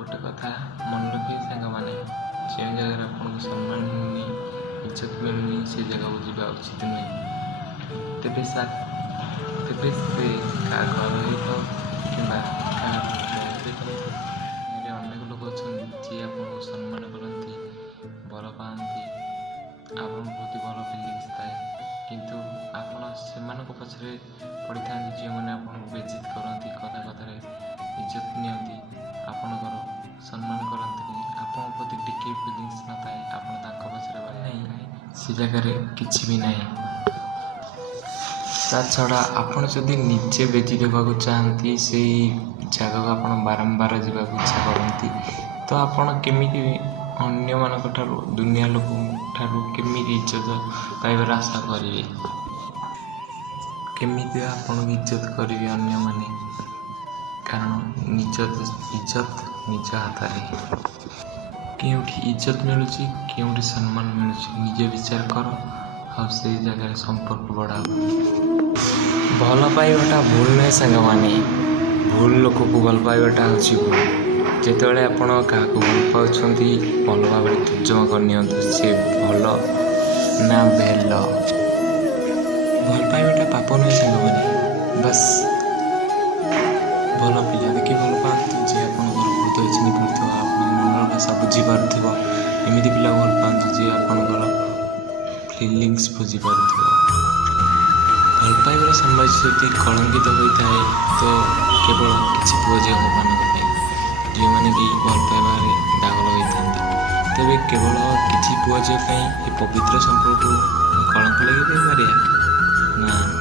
ଗୋଟେ କଥା ମନେ ରଖିବେ ସାଙ୍ଗମାନେ, ଯେଉଁ ଜାଗାରେ ଆପଣଙ୍କୁ ସମ୍ମାନ ମିଳୁନି, ଇଜ୍ଜତ ମିଳୁନି, ସେ ଜାଗାକୁ ଯିବା ଉଚିତ ନୁହେଁ। ତେବେ ସେ କାହା ଘର ହେଇଥାଉ କିମ୍ବା କାହା ହେଇଥାଉ, ଅନେକ ଲୋକ ଅଛନ୍ତି ଯିଏ ଆପଣଙ୍କୁ ସମ୍ମାନ କରନ୍ତି, ଭଲ ପାଆନ୍ତି, ଆପଣଙ୍କ ପ୍ରତି ଭଲ ଫିଲିଙ୍ଗସ୍ ଥାଏ, କିନ୍ତୁ ଆପଣ ସେମାନଙ୍କ ପଛରେ ପଡ଼ିଥାନ୍ତି ଯେଉଁମାନେ ଆପଣଙ୍କୁ ବେଇଜ୍ଜତ କରନ୍ତି, କଥା କଥାରେ ଇଜ୍ଜତ ନିଅନ୍ତି, ଆପଣଙ୍କର ସମ୍ମାନ କରନ୍ତିନି, ଆପଣଙ୍କ ପ୍ରତି ଟିକେ ଫିଲିଙ୍ଗସ୍ ନଥାଏ, ଆପଣ ତାଙ୍କ ପଛରେ ନାହିଁ, ସେ ଜାଗାରେ କିଛି ବି ନାହିଁ। ତା ଛଡ଼ା ଆପଣ ଯଦି ନିଜେ ବେଇଜ୍ଜତ ହେବାକୁ ଚାହାନ୍ତି, ସେଇ ଜାଗାକୁ ଆପଣ ବାରମ୍ବାର ଯିବାକୁ ଇଚ୍ଛା କରନ୍ତି, ତ ଆପଣ କେମିତି ଅନ୍ୟମାନଙ୍କ ଠାରୁ, ଦୁନିଆ ଲୋକଙ୍କ ଠାରୁ କେମିତି ଇଜ୍ଜତ ପାଇବାର ଆଶା କରିବେ? କେମିତି ଆପଣଙ୍କୁ ଇଜ୍ଜତ କରିବେ ଅନ୍ୟମାନେ? କାରଣ ଇଜ୍ଜତ ନିଜ ହାତରେ। କେଉଁଠି ଇଜ୍ଜତ ମିଳୁଛି, କେଉଁଠି ସମ୍ମାନ ମିଳୁଛି, ନିଜେ ବିଚାର କର, ଆଉ ସେଇ ଜାଗାରେ ସମ୍ପର୍କ ବଢ଼ାଅ। ଭଲ ପାଇବାଟା ଭୁଲ ନୁହେଁ ସାଙ୍ଗମାନେ, ଭୁଲ ଲୋକକୁ ଭଲ ପାଇବାଟା ହେଉଛି ଭୁଲ। ଯେତେବେଳେ ଆପଣ କାହାକୁ ଭଲ ପାଉଛନ୍ତି, ଭଲ ଭାବରେ ତର୍ଜମା କରିନିଅନ୍ତୁ, ସେ ଭଲ ନା ଭେଲ। ଭଲ ପାଇବାଟା ପାପ ନୁହେଁ ସାଙ୍ଗମାନେ, ବାସ୍ ଭଲ ପିଲା ଦେଖି ଭଲ ପାଆନ୍ତୁ, ଯିଏ ଆପଣଙ୍କର ହୃଦୟ ଚିହ୍ନି ପାରୁଥିବ, ଆପଣଙ୍କ ମନର ଭାଷା ବୁଝିପାରୁଥିବ। ଏମିତି ପିଲା ଭଲ ପାଆନ୍ତୁ ଯିଏ ଆପଣଙ୍କର ଫିଲିଙ୍ଗସ୍ ବୁଝିପାରୁଥିବ। ଭଲ ପାଇବାର ସମାଜ ଯଦି କଳଙ୍କିତ ହୋଇଥାଏ, ତ କେବଳ କିଛି ପୁଅ ଝିଅମାନଙ୍କ ପାଇଁ, ଯେଉଁମାନେ କି ଭଲ ପାଇବାରେ ଦାଗ ଲଗାଇଥାନ୍ତି। ତେବେ କେବଳ କିଛି ପୁଅ ଝିଅ ପାଇଁ ଏ ପବିତ୍ର ସମ୍ପର୍କକୁ କଳଙ୍କ ଲଗାଇ ଦେଇପାରିବା? ନା।